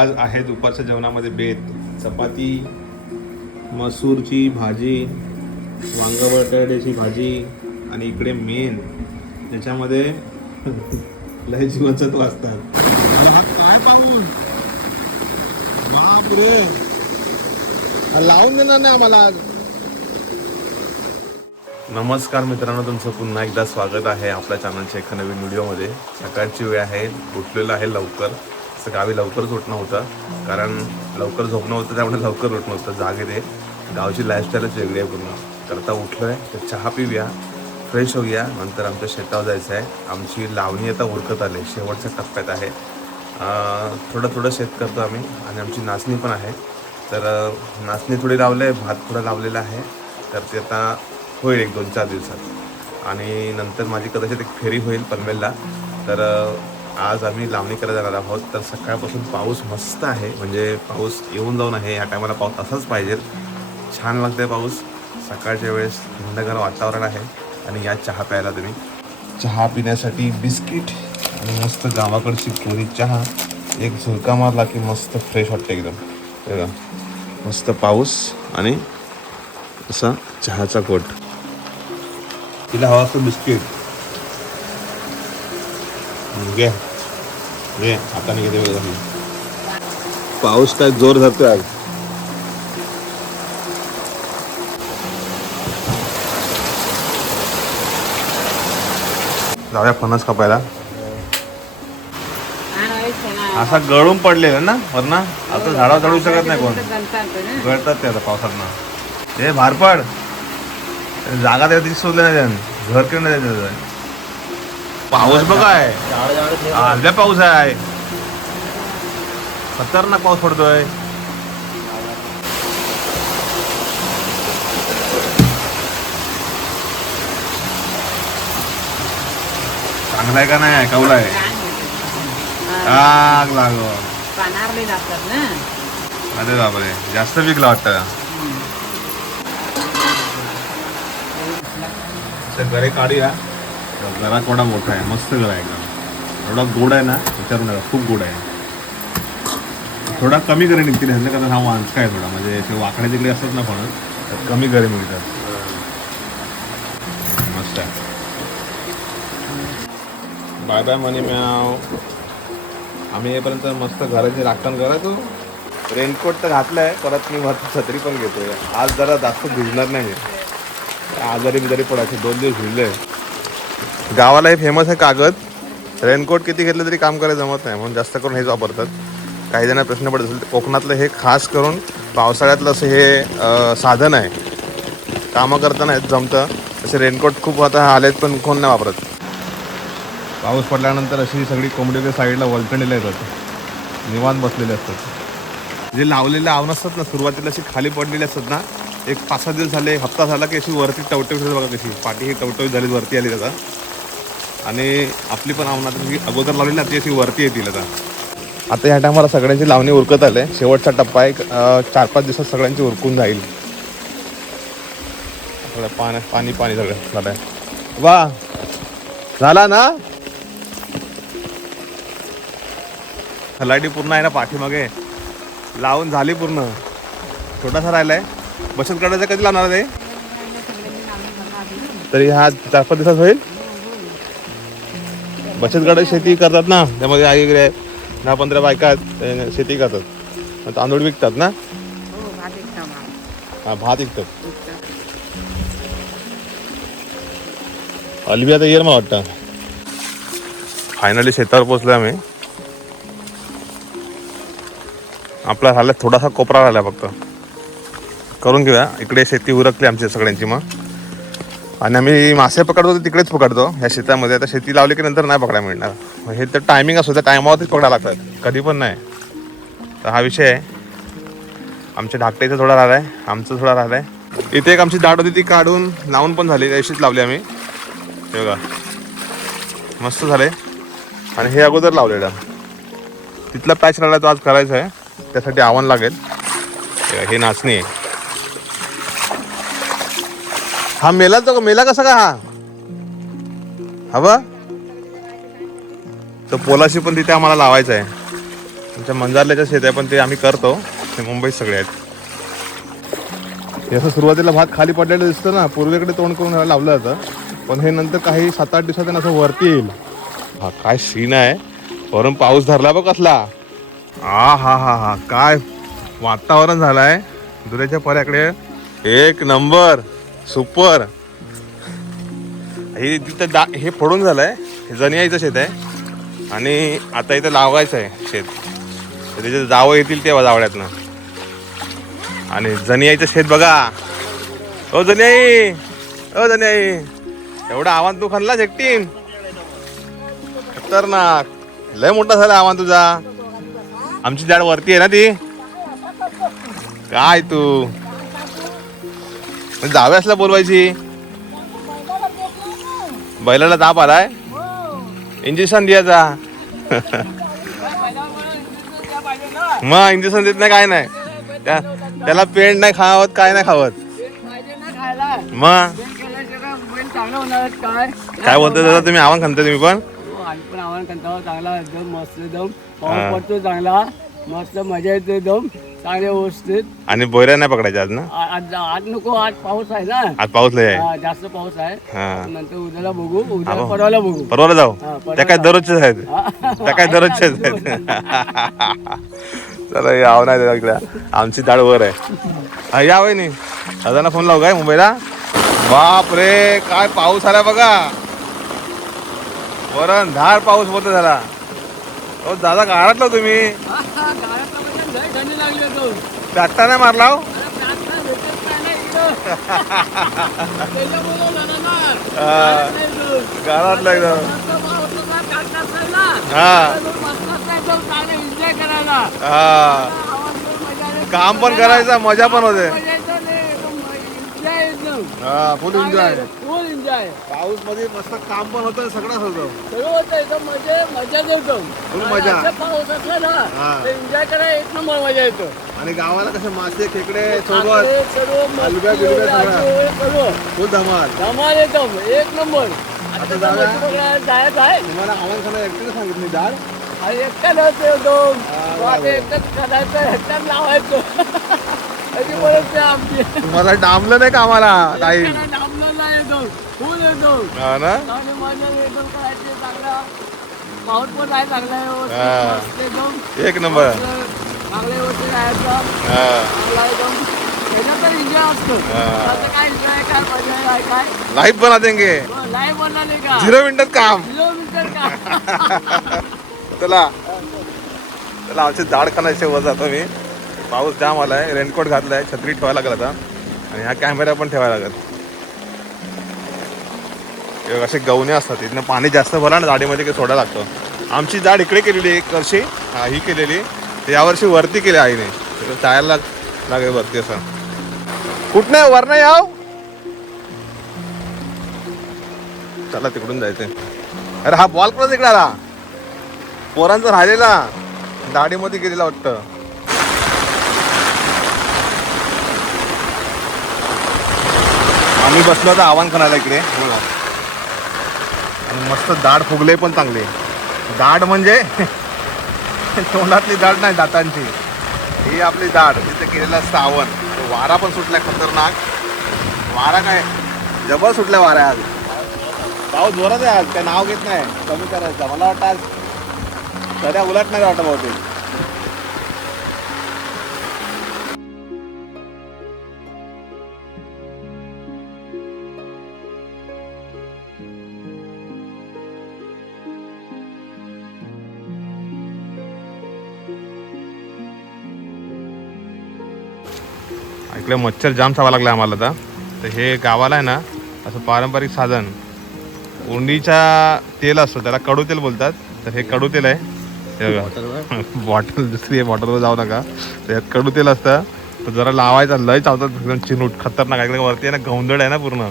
आज आहे दुपारच्या जेवणामध्ये बेत चपाती मसूरची भाजी वांग बटाट्याची भाजी आणि इकडे मेन ज्याच्यामध्ये लय जीवनसत्व असतात. हा काय पाहून? बापरे. हा लावून देणार नाही आम्हाला आज. नमस्कार मित्रांनो तुमचं पुन्हा एकदा स्वागत आहे आपल्या चॅनलच्या एका नवीन व्हिडिओमध्ये सकाळची वेळ आहे उठलेलं आहे लवकर. गावी लवकरच उठणं होतं कारण लवकर झोपणं होतं त्यामुळे लवकर उठणं होतं. जागे ते गावची लाईफस्टाईलच वेगळी आहे पूर्ण. तर आता उठलो आहे तर चहा पिऊया फ्रेश होऊया. नंतर आमच्या शेतावर जायचं आहे. आमची लावणी आता उरकत आली. शेवटच्या टप्प्यात आहे. थोडं थोडं शेत करतो आम्ही. आणि आमची नाचणी पण आहे. तर नाचणी थोडी लावलं आहे भात थोडं लावलेला आहे. तर ते आता होईल एक दोन चार दिवसात. आणि नंतर माझी कदाचित एक फेरी होईल पनवेलला तर आज आम्ही लावणी करायला जाणार आहोत. तर सकाळपासून पाऊस मस्त आहे. म्हणजे पाऊस येऊन जाऊन आहे. या टायमाला पाऊस असाच पाहिजे. छान लागतंय पाऊस. सकाळच्या वेळेस थंडगार वातावरण आहे. आणि या चहा प्यायला तुम्ही. चहा पिण्यासाठी बिस्किट आणि मस्त गावाकडची कोरी चहा. एक झुरका मारला की मस्त फ्रेश वाटतं एकदम. मस्त पाऊस आणि असा चहाचा कोट तिला हवा असतो बिस्किट. हम्म, घे आता नाही घेते बघा पाऊस काय जोर धरतोय आज. जाऊया फणस कापायला. असा गळून पडलेला ना वरना? आता झाडावर चढू शकत नाही कोण. गळतात ते आता पावसात ते भार पड. जागा त्या शोधले नाही त्यानं. घर केलं नाही त्याचं पाऊस बघ आहे. अर्ध्या पाऊस आहे. खतरनाक पाऊस पडतोय. चांगलाय का नाही? कवला आहे. आग लागो. अरे बापरे. जास्त विकला वाटतं. घरे काढूया. घरा कोडा मोठा आहे मस्त घर आहे एकदम. एवढा गोड आहे ना विचारू नका खूप गोड आहे. थोडा कमी घरी निघतील ह्याच्या कारण हा वांचका आहे थोडा म्हणजे ते वाकड्या तिकडे असतात ना पण तर कमी घरी मिळतात. मस्त आहे. बाय बाय मनी म्याव आम्ही येईपर्यंत मस्त घराची राखण करायचो रेनकोट तर घातलाय परत मी वरती छत्री पण घेतोय. आज जरा जास्त भिजणार नाही. आजारी बिजारी पडायचे दोन दिवस भिजले. गावाला हे फेमस आहे कागद. रेनकोट किती घेतलं तरी काम करायला जमत नाही. म्हणून जास्त करून हेच वापरतात. काही जण प्रश्न पडत असेल तर कोकणातलं हे खास करून पावसाळ्यातलं असं हे साधन आहे. कामं करताना जमतं. असे रेनकोट खूप आता आलेत पण कोण नाही वापरत. पाऊस पडल्यानंतर अशी सगळी कोंबडी साईडला वलटणीला येतात. निवांत बसलेले असतात. जे लावलेले आव नसतात ना सुरुवातीला अशी खाली पडलेली असतात ना एक पाच सहा दिवस झाले हप्ता झाला की अशी वरती टवटवी बघा कशी. पाठी ही टवटवीत झाली वरती आली त्याचा. आणि आपली पण आवना जी अगोदर लावली ना ती अशी वरती येतील आता. आता ह्या टायमाला सगळ्यांची लावणी उरकत आले. शेवटचा टप्पा एक चार पाच दिवसात सगळ्यांची उरकून जाईल. सगळं पाणी पाणी पाणी सगळं झालंय वा! झाला ना? खलाटी पूर्ण आहे ना पाठीमागे? लावून झाली पूर्ण. छोटासा राहिलाय. बचत गटाचं कधी लावणार आहे ते? तरी हा चार पाच दिवसात होईल? बचत गटात शेती करतात ना त्यामध्ये आई वगैरे दहा पंधरा बायका शेती करतात. तांदूळ विकतात ना? हो भात. हा भात विकतात. अलबी आता येईल मला वाटतं. फायनली शेतावर पोचलोय आम्ही. आपला राहिला थोडासा कोपरा राहिला फक्त. करून घेऊया. इकडे शेती उरकली आमची सगळ्यांची मग. आणि आम्ही मासे पकडतो ते तिकडेच पकडतो ह्या शेतामध्ये. आता शेती लावली की नंतर नाही पकडायला मिळणार. मग हे तर टायमिंग असतो त्या टायमावरतीच पकडायला लागतात. कधी पण नाही. तर हा विषय आहे. आमच्या धाकट्याचा थोडा राहिला आहे आमचं थोडा राहिला आहे इथे एक आमची दाट होती ती काढून लावून पण झाली अशीच लावली आम्ही. हे बघा. मस्त झाले आणि हे अगोदर लावलेलं. तिथला पॅच राहिला तो आज करायचा आहे. त्यासाठी आव्हान लागेल. हे नाचणी आहे. हा मेला तो मेला कसा का हा? हवा तो पोलाशी पण तिथे आम्हाला लावायचं आहे. आमच्या मंजारल्याच्या शेत आहे पण ते आम्ही करतो. ते मुंबईत सगळे आहेत. हे असं सुरुवातीला भात खाली पडलेलं दिसतं ना पूर्वेकडे तोंड करून लावलं जातं. पण हे नंतर काही सात आठ दिवसात असं वरती येईल. हा काय सीन आहे. वरून पाऊस धरला बघ कसला. आ हा हा हा. काय वातावरण झालं आहे दुऱ्याच्या पर्याकडे एक नंबर. सुपर. हे तिथं दा हे फोडून झालंय. हे जनियाचं शेत आहे. आणि आता इथं लावायचं आहे शेत. तर त्याचे जावं येतील तेव्हा जावड्यातनं आणि जनियाचं शेत बघा. ओ जनियाई ओ जनियाई एवढा आव्हान तू खणला एकटीन खतरनाक. लय मोठा झाला आव्हान तुझा. आमची जाड वरती आहे ना ती? काय तू? जाव्यासला बोलवायची? बैलाला ताप आलाय? इंजेक्शन द्यायचा. मग इंजेक्शन देत नाही काय नाही. त्या- त्याला पेंट नाही खावत काय नाही खावत. मग? काय बोलतो दादा तुम्ही? आव्हान खांता तुम्ही पण? आव्हान करता चांगला एकदम मस्त एकदम. पाऊस पडतो चांगला. मस्त मजा येते एकदम. चांगले व्यवस्थित. आणि बोयऱ्या नाही पकडायच्या आज ना? आज आज नको आज पाऊस आहे ना. आज पाऊस लय आहे. हा, जास्त पाऊस आहे. हा. नंतर उद्याला बघू. उद्या हा. परवाला बघू. परवाला जाऊ? हा, त्या काय जाऊ. दररोजच्याच आहेत. त्या काय दररोजच्याच आहेत? चला यावं नाही इकडे. आमची दाढ वर आहे. हा या वय नाही दादांना फोन लावू काय मुंबईला? बाप रे काय पाऊस आला बघा. वरण धार पाऊस मोठा झाला. हो दादा गाळातला तुम्ही. नाही मारला हो? ना. हा. हा. काम पण करायचं मजा पण होते मजा येते आणि एकदम enjoy एकदम. हा फुल एन्जॉय enjoy. पाऊसमध्ये मस्त काम पण होतं सगळंच होतं. सगळं होतं एकदम मजा मजा Full मजा. पाऊस असला ना. एन्जॉय करायला एक नंबर मजा येतो. आणि गावाला कसे मासे खेकडे सोबत सगळं. सर्व. फुल धमाल. धमाल एकदम एक नंबर. आता जायचं आहे. तुम्हाला आव्हान खाना एकटीने सांगितली डाळ एकट्याच होते एकदम हा. एकटाच करायचं एकटाच लावायचं. तुम्हाला डांबलं नाही का आम्हाला हा ना? हा. एकदम. एक नंबर. हा. हा. लाईफ बना देंगे लाईव्ह झिरो मिनिटात काम. चला. चला आमचे झाड खाण्याचे वर जातो मी. पाऊस जाम आलाय रेनकोट घातलाय छत्री ठेवायला लागला आता. आणि हा कॅमेरा पण ठेवायला लागत असे गवणे असतात इथनं पाणी जास्त भरा ना झाडीमध्ये काही सोडायला लागतं. आमची झाड इकडे केलेली एक वर्षी ही केलेली. ते यावर्षी वरती केली आईने. तिकडे जायला लागेल वरती असं. कुठनं वर नाही याव? चला तिकडून जायचंय. अरे हा बॉल पण तिकडे आला पोरांचा राहिलेला. दाढीमध्ये गेलेला वाटतं. आम्ही बसलो तर आव्हान करायला इकडे? आणि मस्त दाढ फुगले पण चांगले. दाढ म्हणजे तोंडातली दाढ नाही दातांची. ही आपली दाढ तिथे केलेलं असतं आव्हान. वारा पण सुटला खतरनाक. वारा काय? जबर सुटल्या वारा आज. पाऊस जोरात आहे आज. काय नाव घेत नाही. कमी करायचं. मला वाटतं आज सध्या उलट नाही वाटत बहुतेक. इकडे मच्छर जाम चावा लागला आम्हाला आता. तर हे गावाला आहे ना असं पारंपरिक साधन. उंडीचा तेल असतो त्याला कडू तेल बोलतात. तर हे कडू तेल आहे. बॉटल दुसरी आहे बॉटलवर जाऊ नका. तर यात कडू तेल असतं. तर जरा लावायचं लय चावतात एकदम चिनूट खतरनाक. इकडे वरती आहे ना गौंदळ आहे ना पूर्ण.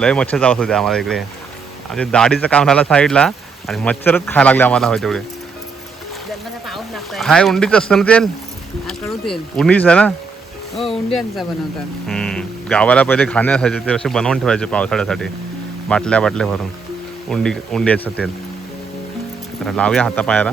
लय मच्छर चावत होते आम्हाला इकडे. आमच्या दाढीचं काम झालं साईडला आणि मच्छरच खायला लागले आम्हाला होय तेवढे. हाय उंडीचं असतं ना तेल. उंडीच आहे ना? हो, उंड्यांचा बनवतात. हम्म. गावाला पहिले खाणे असायचे ते असे बनवून ठेवायचे पावसाळ्यासाठी बाटल्या बाटल्या भरून. उंडी उंड्याचं तेल. तर लावूया हातापायाला.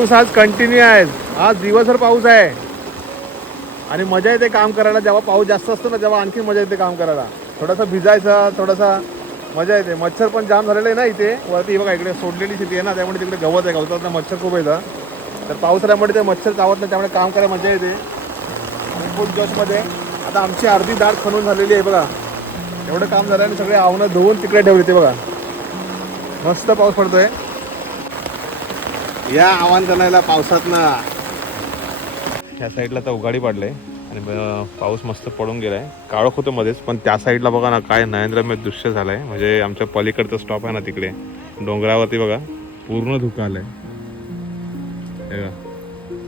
पाऊस आज कंटिन्यू आहे. आज दिवसभर पाऊस आहे. आणि मजा येते काम करायला. जेव्हा पाऊस जास्त असतो ना तेव्हा आणखी मजा येते काम करायला. थोडासा भिजायचा थोडासा मजा येते. मच्छर पण जाम झालेलं आहे ना इथे. वरती बघा इकडे सोडलेली शेती आहे ना त्यामुळे तिकडे गवत आहे. गवतात मच्छर खूप येतं तर पावसाळ्यामुळे ते मच्छर चावत नाही त्यामुळे काम करायला मजा येते. आणि फुल आता आमची अर्धी दाट खणून झालेली आहे बघा. एवढं काम झालं आणि सगळे आवणं धुवून तिकडे ठेवले ते बघा. मस्त पाऊस पडतोय. या आव्हानाला पावसातनं. पावसात ना ह्या साईडला तर उघाडी पडले आणि पाऊस मस्त पडून गेलाय. काळोख होतो मध्येच पण त्या साईडला बघा ना काय नयनरम्य दृश्य झालंय. म्हणजे आमच्या पलीकडचं स्टॉप आहे ना तिकडे. डोंगरावरती बघा पूर्ण धुकं आलंय. हे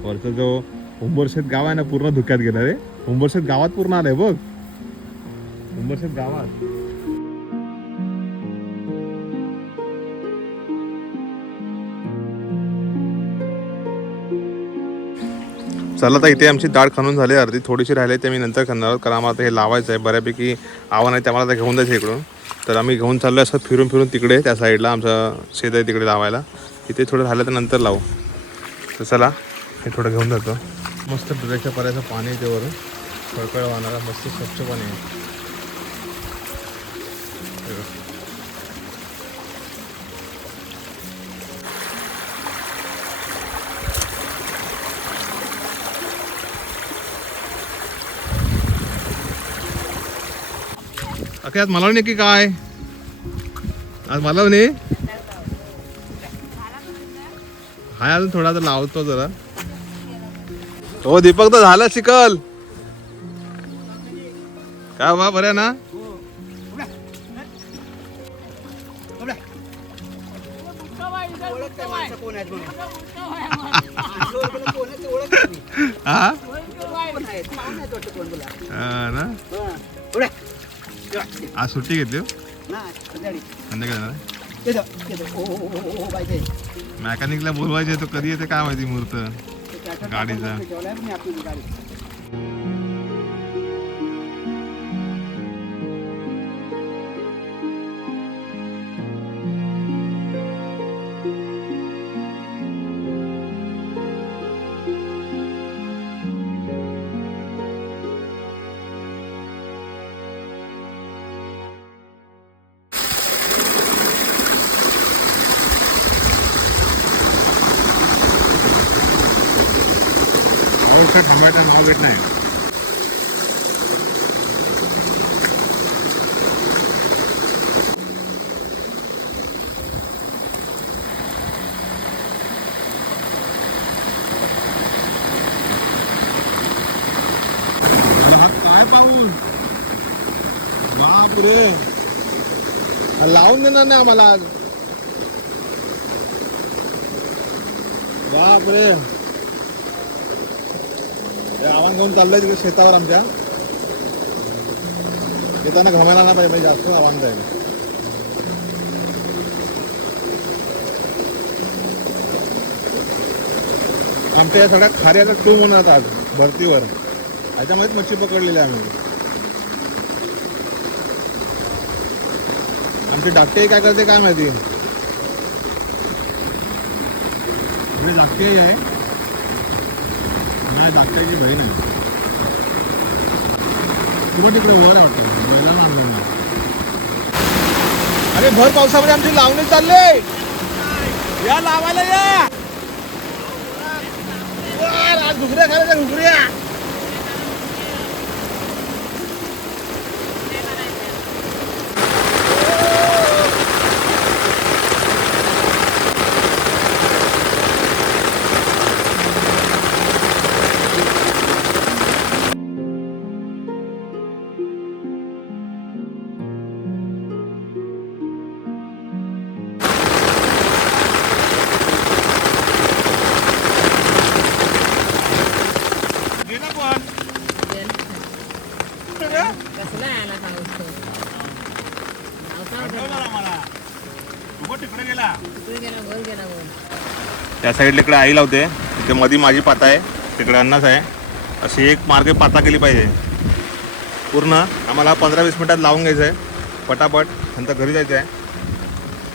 वरचा जो उंबरशेत गाव आहे ना पूर्ण धुक्यात गेला रे. उंबरशेत गावात पूर्ण आलंय बघ. उंबरशेत गावात. चला आता इथे आमची डाळ खणून झाली अर्धी थोडीशी राहिली ते मी नंतर खणणार आहोत. कारण आम्हाला हे लावायचं आहे बऱ्यापैकी आव्हान आहे ते आम्हाला आता घेऊन जायचं इकडून. तर आम्ही घेऊन चाललो असं फिरून फिरून तिकडे त्या साईडला आमचं शेत आहे तिकडे लावायला. इथे थोडं झालं तर नंतर लावू. तर चला हे थोडं घेऊन जातो. मस्त दुधाच्या पर्यायचं पाणी आहे त्यावरून कळकळ वाहणारा मस्त स्वच्छ पाणी आहे. अखे आज मला नाही की काय? आज मला नाही हाय अजून थोडा तर लावतो जरा. हो दीपक तर झाला चिकल काय हो बा बरं आहे ना? हा ना? आज सुट्टी घेतली हो? संध्याकाळी. मॅकॅनिकला बोलवायचे तो कधी येते काय माहिती मुहूर्त? गाडीचा. टमाटर नाही. काय पाहून बाप रे. लावून देणार नाही आम्हाला आज. बाप रे. आव्हान घेऊन चाललंय तिकडे शेतावर आमच्या. येताना घमायला ना पाहिजे जास्त आव्हान जाईल आमच्या या सगळ्या खाऱ्याचा टू आता आज भरतीवर. ह्याच्यामध्येच मच्छी पकडलेली आहे आम्ही. आमची डाकटे काय करते काय माहिती? आहे. नाही धाकट्याची बहीण. आहे किंवा तिकडे वर वाटतं. बैला आणलं अरे भर पावसामध्ये आमची लावणी चालले. या लावायला या. घुगऱ्या खायच्या घुगऱ्या. कसला आला त्या साईडला इकडे आई लावते. तिथे मधी माझी पाता आहे. तिकडे अन्नाच आहे. अशी एक मार्गे पाता केली पाहिजे. पूर्ण आम्हाला पंधरा वीस मिनिटात लावून घ्यायचं आहे पटापट. नंतर घरी जायचं आहे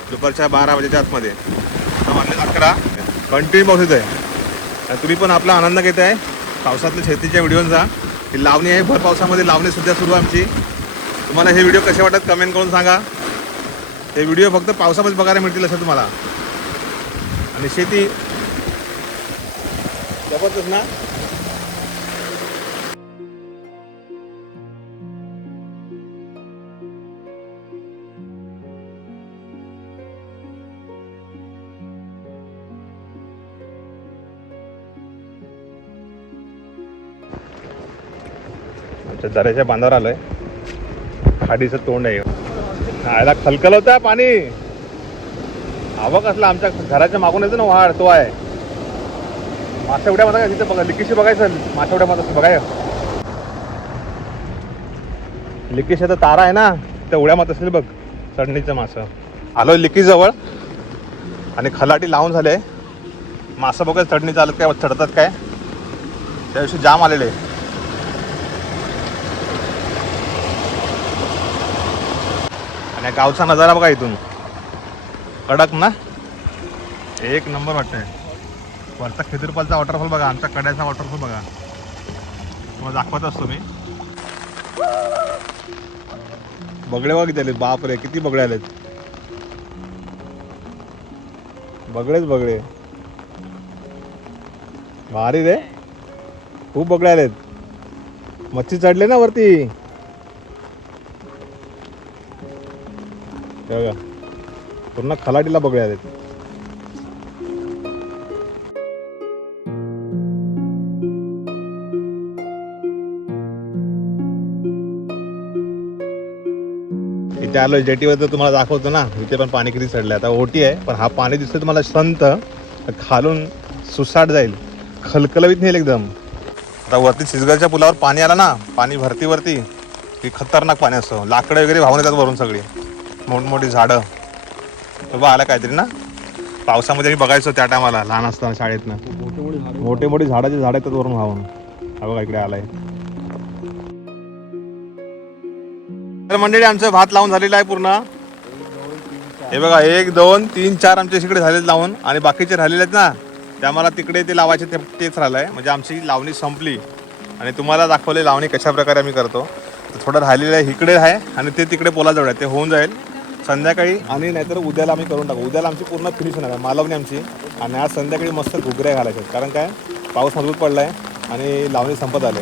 दुपारच्या बारा वाजेच्या आतमध्ये. अकरा कंटिन्यू पाऊस येत आहे. आणि तुम्ही पण आपला आनंद घेत आहे पावसातल्या शेतीच्या व्हिडिओचा ही लावणी आहे भर पावसामध्ये लावणी सध्या सुरू आहे आमची. तुम्हाला हे व्हिडिओ कसे वाटत कमेंट करून सांगा. हे व्हिडिओ फक्त पावसामध्ये बघायला मिळतील असं तुम्हाला. आणि शेती. जबरदस्त ना? आमच्या दऱ्याच्या बांधावर आलोय. खाडीचं तोंड आहे. आयला खलखल होत आहे पाणी. आवक असला आमच्या घराच्या मागून येतो ना वाढ तो आहे. मासेवड्या उड्या माता का तिथे बघा लिकीशी बघायचं मासेवड्या उड्या बघाय लिकीशी आता तारा आहे ना त्या उड्या मात असेल बघ चढणीचं मासं. आलो लिकी जवळ आणि खलाटी लावून झाले. मासं बघा चढणी चालत काय चढतात काय. त्या दिवशी जाम आलेले. आणि गावचा नजारा बघा इथून. कडक ना? एक नंबर वाटतंय. वरचा खेदुरपालचा वॉटरफॉल बघा आमचा कड्याचा वॉटरफॉल बघा. तुम्हाला दाखवत असतो मी. बगडे बघा किती आले बाप रे किती बगडे आलेत. बगडेच बगडे भारी रे. खूप बगडे आलेत. मच्छी चढले ना वरती? हे बघा पूर्ण खलाटीला बघूया ते. इथे आलो जेटीवर तर तुम्हाला दाखवतो ना इथे पण पाणी किती चढलं आता ओटी आहे पण हा पाणी दिसतोय तुम्हाला संत खालून सुसाट जाईल. खलकलवीत नाही एकदम. आता वरती चिचगडच्या पुलावर पाणी आलं ना पाणी भरती वरती की खतरनाक पाणी असतं. लाकडं वगैरे वाहून येतात वरून सगळी. मोठमोठी झाडं. बाबा आला काहीतरी ना? पावसामध्ये मी बघायचो त्या टायमाला लहान असताना शाळेतनं. मोठे मोठे मोठे झाडाचे झाड आहेत वरून वाहून हा बघा इकडे आलाय. तर मंडळी आमचं भात लावून झालेलं आहे पूर्ण. हे बघा एक दोन तीन चार आमच्या इकडे झालेत लावून. आणि बाकीचे राहिलेले आहेत ना ते आम्हाला तिकडे ते लावायचे ते तेच राहिलं आहे म्हणजे आमची लावणी संपली. आणि तुम्हाला दाखवले लावणी कशा प्रकारे आम्ही करतो. तर थोडं राहिलेलं आहे इकडे आहे आणि ते तिकडे पोलाजवळ आहे. ते होऊन जाईल. संध्याकाळी आणि नाहीतर उद्याला आम्ही करून टाकू. उद्याला आमची पूर्ण फिनिश होणार आहे. मालवणी आमची. आणि आज संध्याकाळी मस्त घुगऱ्या घालायच्या आहेत. कारण काय? पाऊस मजबूत पडला आहे आणि लावणी संपत आले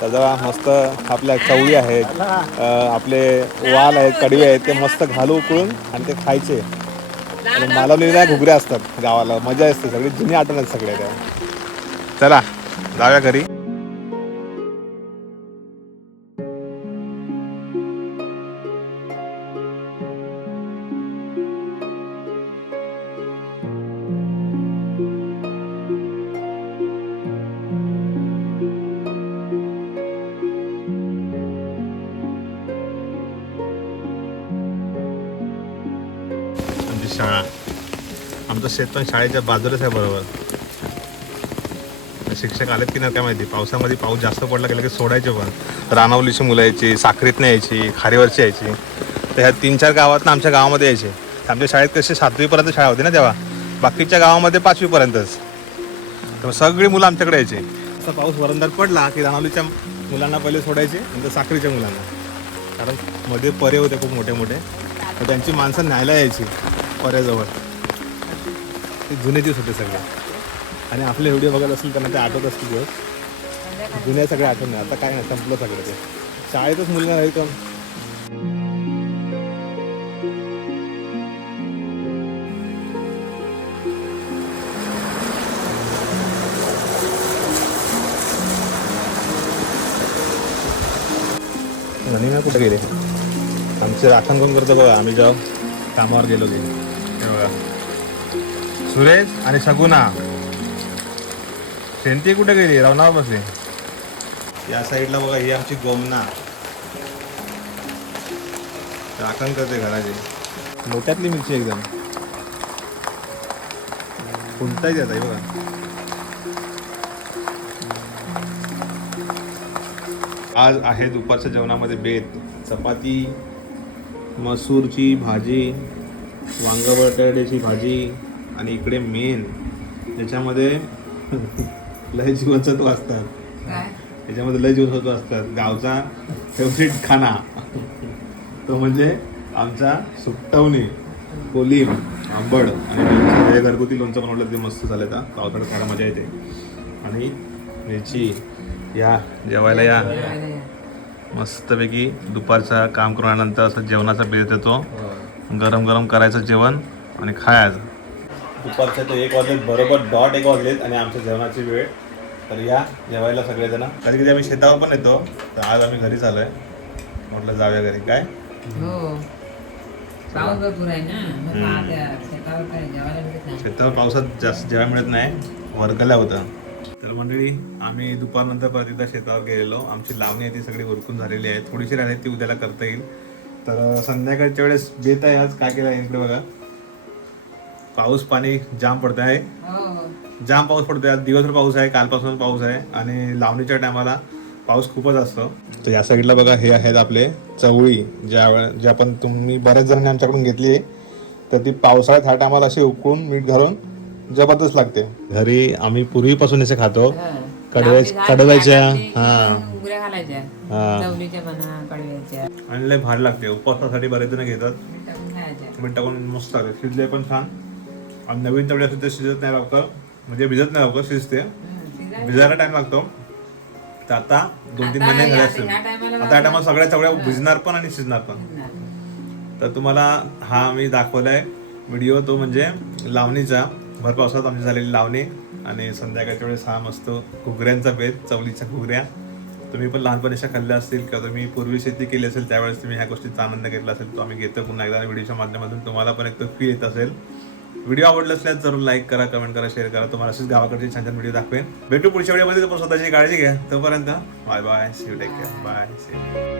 तर जरा मस्त आपल्या चवळी आहेत आपले वाल आहेत कडवे आहेत ते मस्त घालू उकळून आणि ते खायचे. आणि मालवलेल्या घुगऱ्या असतात गावाला. मजा असते सगळी. जुनी आठवण आहेत सगळ्या त्या. चला जाऊया घरी. शेत पण शाळेच्या बाजूलाच आहे बरोबर. शिक्षक आलेत की नाही काय माहिती पावसामध्ये पाऊस जास्त पडला की सोडायचे पण. रानावलीची मुलं यायची साखरीतनं यायची खारीवरची यायची. तर ह्या तीन चार गावात आमच्या गावामध्ये यायचे. आमच्या शाळेत कशी सातवीपर्यंत शाळा होती ना तेव्हा? बाकीच्या गावामध्ये पाचवीपर्यंतच. तर सगळी मुलं आमच्याकडे यायची. असा पाऊस वरंदार पडला की रानावलीच्या मुलांना पहिले सोडायचे नंतर साखरीच्या मुलांना. कारण मध्ये परे होते खूप मोठे मोठे तर त्यांची माणसं न्यायला यायची पर्याजवळ ते जुने दिवस होते सगळे. आणि आपले व्हिडिओ बघत असतील त्यांना ते आठवत असतील दिवस. जुन्या सगळ्या आठवण आता काय नाही संपलं सगळं ते. शाळेतच मुलगा नाही पण ना कुठे गेले? आमचे राखण कोण करतो बघा आम्ही जेव्हा कामावर गेलो की सुरेश आणि सगुना सेंटी कुठे गेली? रावणावर बसली या साईडला बघा ही आमची गोमना. राखण करते घराची. मोठ्यातली मिरची एकदम. कोणताही जात आहे बघा. आज आहे दुपारच्या जेवणामध्ये बेत चपाती मसूरची भाजी वांग बटाट्याची भाजी आणि इकडे मेन ज्याच्यामध्ये लय जीवनसत्व असतात. काय? याच्यामध्ये लय जीवनसत्व असतात. गावचा फेवरेट खाना. तो म्हणजे आमचा सुट्टवणी कोलीम आंबड आणि घरगुती लोणचं बनवलं ते मस्त झालं आता. पावसाळ्यात खायला मजा येते. आणि मिरची या जेवायला या. मस्तपैकी दुपारचा काम करून आल्यानंतर असं जेवणाचा बेत येतो गरम गरम करायचं जेवण आणि खायचं दुपारचे तो एक वाजलेत बरोबर डॉट एक वाजलेत आणि आमच्या जेवणाची वेळ. तर या जेवायला सगळेजण. कधी कधी आम्ही शेतावर पण येतो तर आज आम्ही घरीच आलोय. म्हटलं जाऊया घरी. काय? हो. शेतावर पावसात जास्त जेवायला मिळत नाही. वरकल्या होता. तर मंडळी आम्ही दुपारनंतर परत एकदा शेतावर गेलेलो. आमची लावणी आहे ती सगळी उरकून झालेली आहे. थोडीशी राहिली ती उद्याला करता येईल. तर संध्याकाळच्या वेळेस बेत आहे आज. काय केलं आहे इकडे बघा. पाऊस पाणी जाम पडत आहे हो हो. जाम पाऊस पडतोय. आज दिवसभर पाऊस आहे कालपासून पाऊस आहे आणि लावणीच्या टायमाला पाऊस खूपच असतो. तर या साईडला बघा हे आहेत आपले चवळी ज्या वेळे जे आपण तुम्ही बऱ्याच जणांनी आमच्याकडून घेतली आहे. तर ती पावसाळ्यात ह्या टायमाला अशी उकळून मीठ घालून जबरदस्त लागते. घरी आम्ही पूर्वीपासून असे खातो. कडव्या कडवायच्या हा. हा. आणि लय भारी लागते. उपवासासाठी बरेच जण घेतात. मीठ टाकून खायच्या. मीठ टाकून मस्त लागते. शिजले पण छान. आणि नवीन तवडी असते ते शिजत नाही लवकर. म्हणजे भिजत नाही लवकर शिजते. भिजायला टाइम लागतो. तर आता दोन तीन महिने झाले या- असतील. आता या टायमाला सगळ्या सगळ्या भिजणार पण आणि शिजणार पण. तर तुम्हाला हा मी दाखवलाय व्हिडिओ तो म्हणजे लावणीचा. भर पावसात आमची झालेली लावणी आणि संध्याकाळच्या वेळेस हा मस्त घुगऱ्यांचा बेत चवलीच्या घुगऱ्या. तुम्ही पण लहानपणी अशा खाल्ल्या असतील किंवा तुम्ही पूर्वी शेती केली असेल त्यावेळेस तुम्ही ह्या गोष्टीचा आनंद घेतला असेल तो आम्ही घेतो. पुन्हा एकदा व्हिडिओच्या माध्यमातून तुम्हाला पण एक तो फील येत असेल. व्हिडिओ आवडला असल्यास जरूर लाईक करा कमेंट करा शेअर करा. तुम्हाला असेच गावाकडचे छान छान व्हिडिओ दाखवेन. भेटू पुढच्या व्हिडिओमध्ये तुम्ही स्वतःची काळजी घ्या तोपर्यंत. Bye bye see take care bye see